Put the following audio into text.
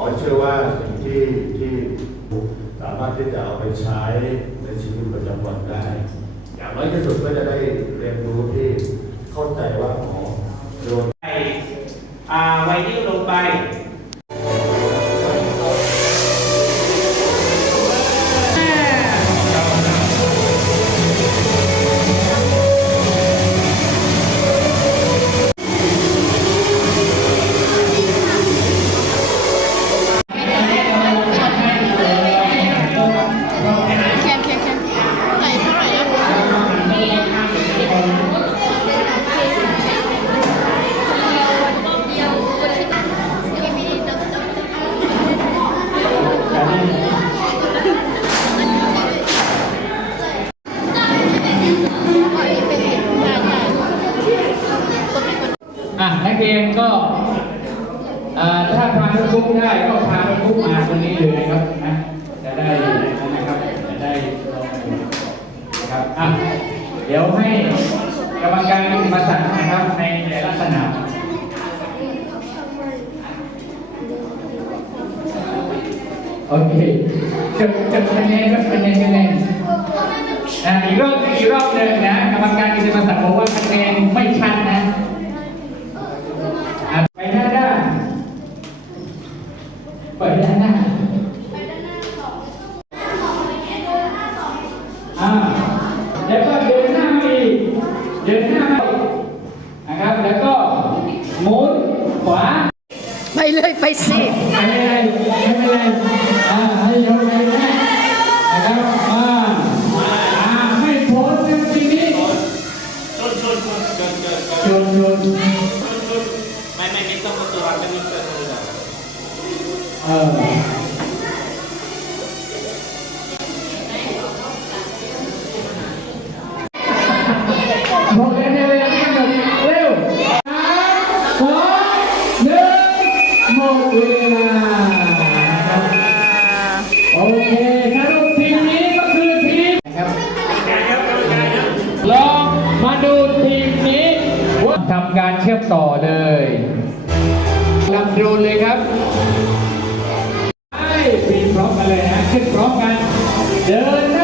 อเชื่อว่าสิ่งที่ที่สามารถที่จะเอาไปใช้ในชีวิตประจำวันได้ อย่างน้อยที่สุดก็จะได้เรียนรู้ที่เข้าใจว่าหมอโดน ก็ถ้าพาโน้ตบุ๊กได้ก็พาโน้ตบุ๊กมาตรงนี้เลยนะครับนะจะได้นะครับจะได้ลองดูนะครับอะเดี๋ยวให้กรรมการมาสั่งนะครับในแต่ละสนามโอเคจบจบคะแนนก็คะแนนคะแนนอะอีกรอบอีกรอบหนึ่งนะกรรมการกิติมศักดิ์บอกว่าคะแนนไม่ชัดนะ อะไปด้านหน้าเปิดด้านหน้า อ่าแล้วก็เดินหน้ามาอีกเดินหน้ามาอีกนะครับ แล้วก็หมุนขวาไปเลยไปสิไม่เป็นไรไม่เป็นไรอ่าให้ยกไปนะนะครับอ่าอ่าไม่โพสในทีนี้ชนชนชนชนชนชนไม่ไม่ไม่ต้องมาตัวรันไม่ต้องตัวรันเออ เชื่อมต่อเลยลำโดรนเลยครับใช่ปีพร้อมกันเลยนะขึ้นพร้อมกัน เดินหน้า